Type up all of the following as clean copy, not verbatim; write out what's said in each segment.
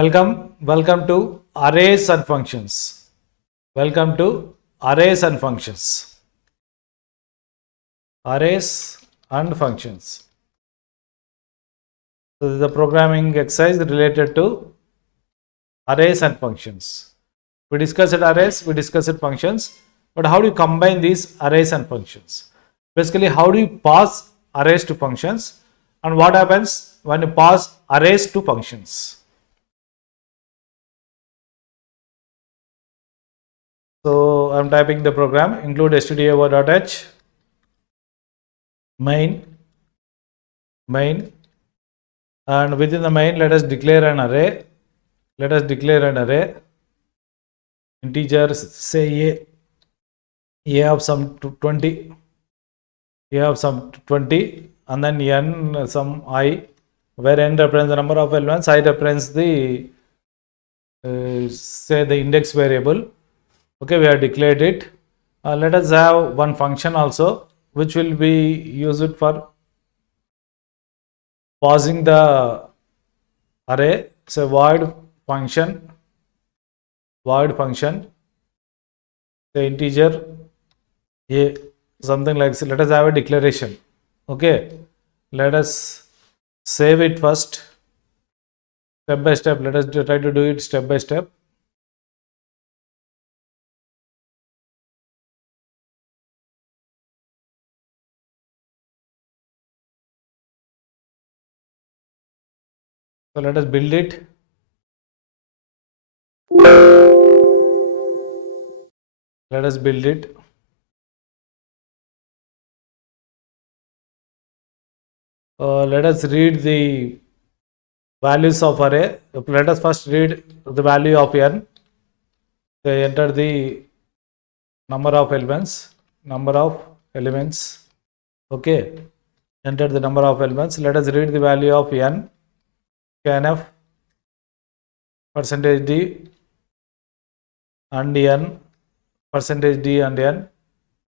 Welcome to arrays and functions. Welcome to arrays and functions. Arrays and functions. So this is a programming exercise related to arrays and functions. We discussed arrays, we discussed functions, but how do you combine these arrays and functions? Basically, how do you pass arrays to functions, and what happens when you pass arrays to functions? So I'm typing the program, include stdio.h, main, and within the main let us declare an array. Let us declare an array. Integers, say a of some 20, a of some 20, and then n some I, where n represents the number of elements, I represents the say the index variable. Okay, we have declared it. Let us have one function also, which will be used for passing the array. So void function, the integer a, something like so. Let us have a declaration. Okay, let us save it first, step by step. Let us try to do it step by step. So let us build it. Let us build it. Let us read the values of array. Let us first read the value of n. So enter the number of elements. Okay. Enter the number of elements. Let us read the value of n. Scanf percentage %d and n percentage %d and n.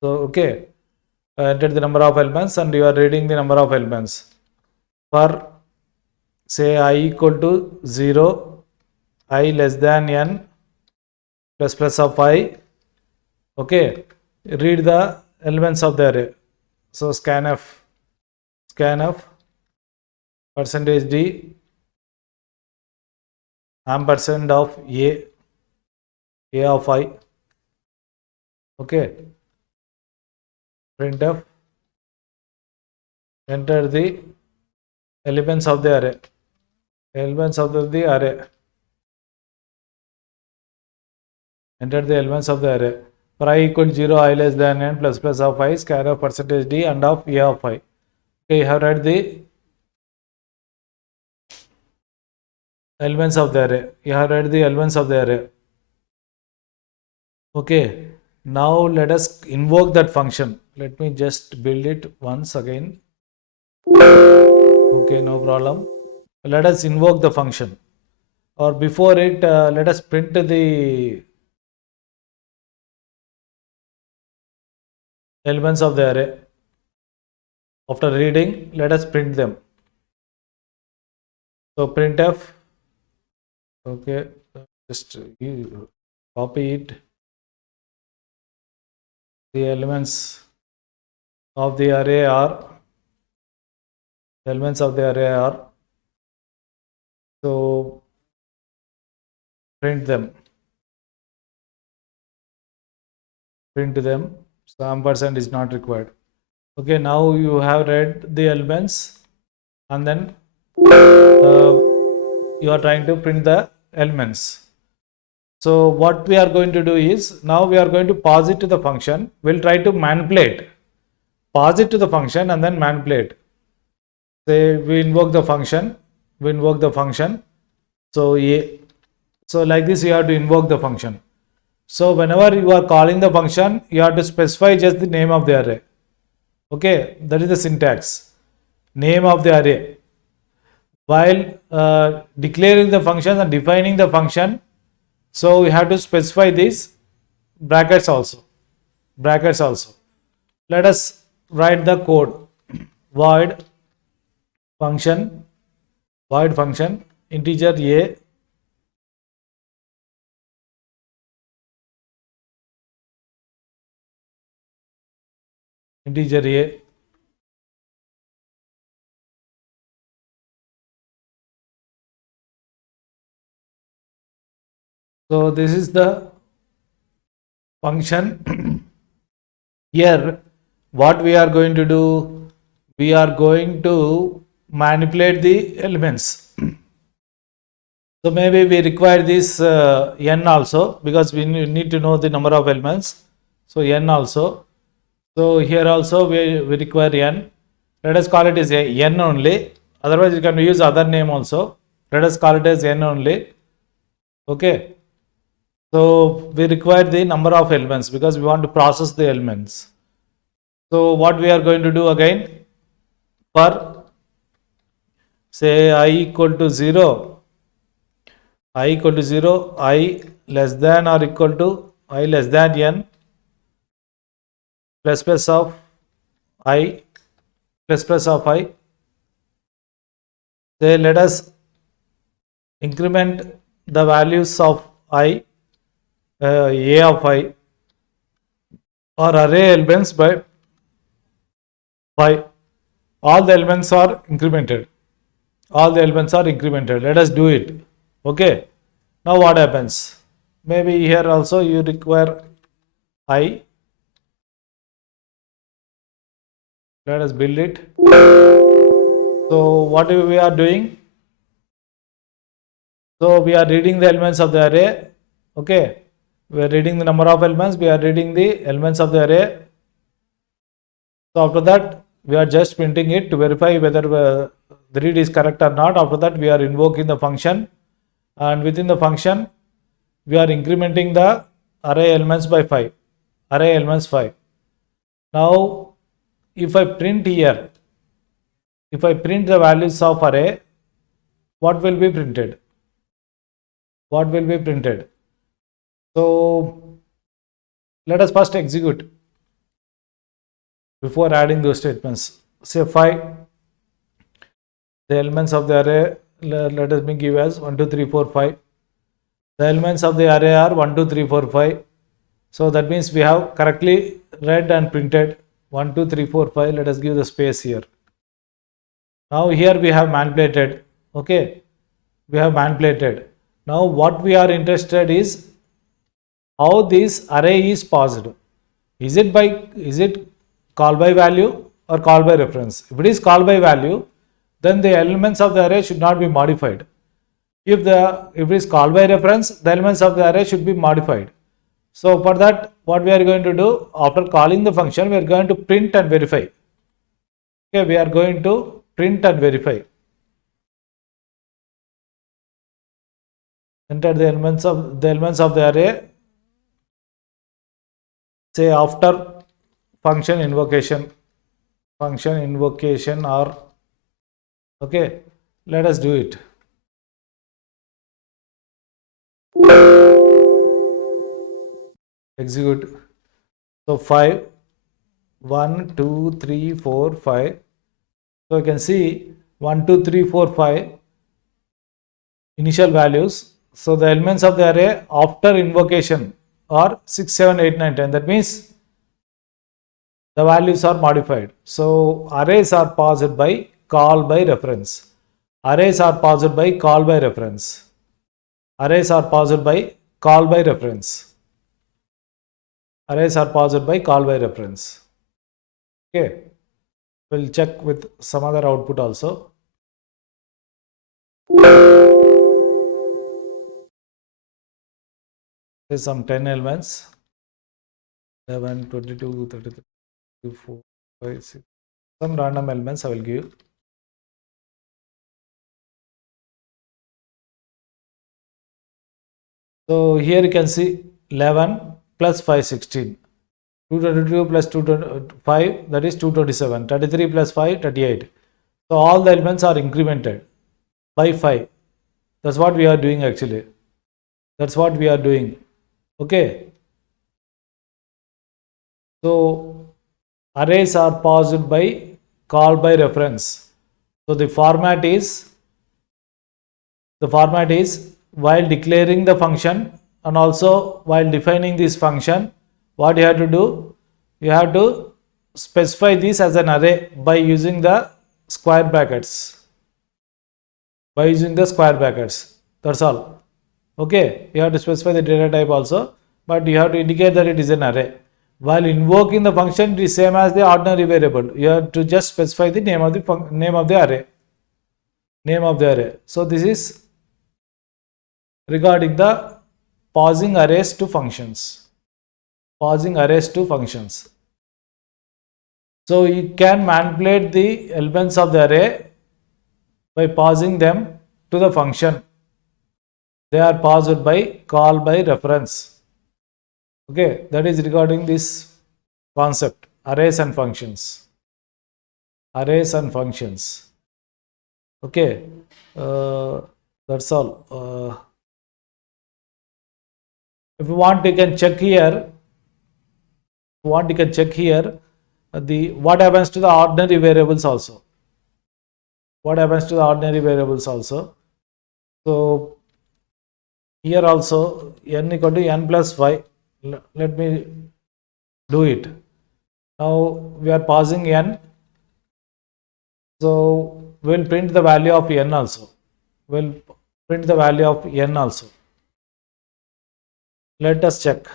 So okay, enter the number of elements and you are reading the number of elements. For say I equal to 0, I less than n plus of I. Okay, read the elements of the array. So scanf percentage %d ampersand of a of I. Okay, printf, enter the elements of the array. Enter the elements of the array. For I equal to 0, I less than n plus of I, scanf percentage %d and of a of I. Okay, you have read the elements of the array. Okay, now let us invoke that function. Let me just build it once again. Okay, no problem. Let us invoke the function, or before it let us print the elements of the array. After reading, let us print them. So printf, okay, just copy it. The elements of the array are so print them. So ampersand is not required. Okay, now you have read the elements and then you are trying to print the elements. So what we are going to do is, now we are going to pass it to the function. We'll try to manipulate. Pass it to the function and then manipulate. Say we invoke the function. So like this you have to invoke the function. So whenever you are calling the function, you have to specify just the name of the array. Okay, that is the syntax. Name of the array. While declaring the function and defining the function, so we have to specify these brackets also. Let us write the code. Void function integer a integer a. So this is the function. Here what we are going to do, we are going to manipulate the elements. So maybe we require this n also, because we need to know the number of elements. So n also. So here also we require n. Let us call it as n only. Otherwise you can use other name also. Let us call it as n only. Okay. So we require the number of elements because we want to process the elements. So what we are going to do again, for say I equal to 0, I equal to 0, I less than or equal to I less than n, plus of I, plus of I. Say let us increment the values of I, a of I, or array elements by 5. All the elements are incremented. All the elements are incremented. Let us do it. Okay. Now what happens? Maybe here also you require I. Let us build it. So what we are doing? So we are reading the elements of the array. Okay. We are reading the number of elements. We are reading the elements of the array. So after that, we are just printing it to verify whether the read is correct or not. After that, we are invoking the function, and within the function, we are incrementing the array elements by 5. Array elements 5. Now, if I print here, if I print the values of array, what will be printed? What will be printed? So, let us first execute before adding those statements. Say 5. The elements of the array, let us give as 1, 2, 3, 4, 5. The elements of the array are 1, 2, 3, 4, 5. So that means we have correctly read and printed 1, 2, 3, 4, 5. Let us give the space here. Now here we have manipulated. Okay. We have manipulated. Now what we are interested is how this array is passed. Is it call by value or call by reference? If it is call by value, then the elements of the array should not be modified. If it is call by reference, the elements of the array should be modified. So for that, what we are going to do, after calling the function, we are going to print and verify. Okay, we are going to print and verify. Enter the elements of the array. Say after function invocation or okay, let us do it. Execute. So 5, 1, 2, 3, 4, 5. So you can see 1, 2, 3, 4, 5 initial values. So the elements of the array after invocation are 6, 7, 8, 9, 10. That means the values are modified. So arrays are passed by call by reference. Arrays are passed by call by reference. Arrays are passed by call by reference. Arrays are passed by call by reference. Okay. We'll check with some other output also. There's some 10 elements. 11, 22, 33, 24, 5, 6. Some random elements I will give. So here you can see 11 plus 5, 16. 222 plus 225, that is 227. 33 plus 5, 38. So all the elements are incremented by 5. That's what we are doing actually. That's what we are doing. Okay. So arrays are passed by call by reference. So the format is while declaring the function and also while defining this function, what you have to do? You have to specify this as an array by using the square brackets. By using the square brackets. That's all. Okay, you have to specify the data type also, but you have to indicate that it is an array. While invoking the function, it is same as the ordinary variable. You have to just specify the name of the array. Name of the array. So this is regarding the pausing arrays to functions. Pausing arrays to functions. So you can manipulate the elements of the array by pausing them to the function. They are paused by call by reference. Okay, that is regarding this concept, arrays and functions. Arrays and functions. Okay, that's all. If you want, you can check here. If you want, you can check here the what happens to the ordinary variables also. What happens to the ordinary variables also? So here also n equal to n plus y. Let me do it. Now we are pausing n. So we'll print the value of n also. We'll print the value of n also. Let us check.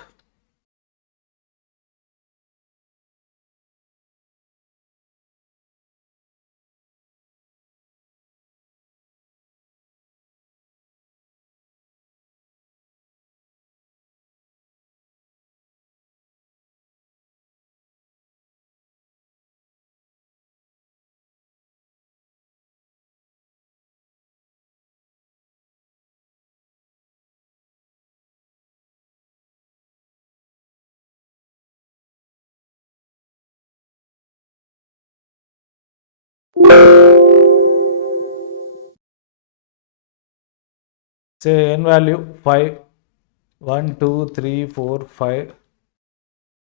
Say n value 5, 1, 2, 3, 4, 5.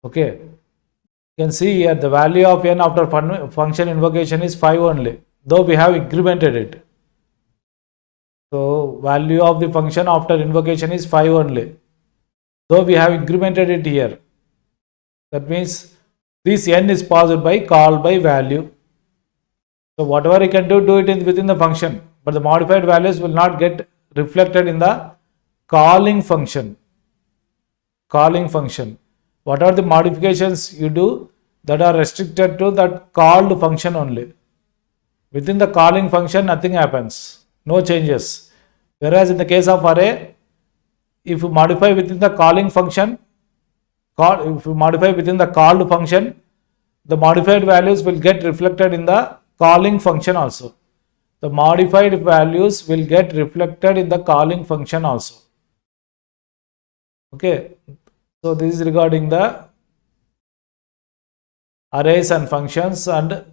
Okay. You can see here the value of n after function invocation is 5 only, though we have incremented it. So value of the function after invocation is 5 only, though we have incremented it here. That means this n is passed by call by value. So whatever you can do it within the function, but the modified values will not get reflected in the calling function. Calling function. What are the modifications you do that are restricted to that called function only? Within the calling function, nothing happens. No changes. Whereas in the case of array, if you modify within the calling function, if you modify within the called function, the modified values will get reflected in the calling function also. The modified values will get reflected in the calling function also. Okay. So this is regarding the arrays and functions and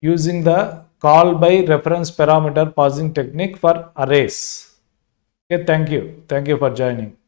using the call by reference parameter pausing technique for arrays. Okay, thank you. Thank you for joining.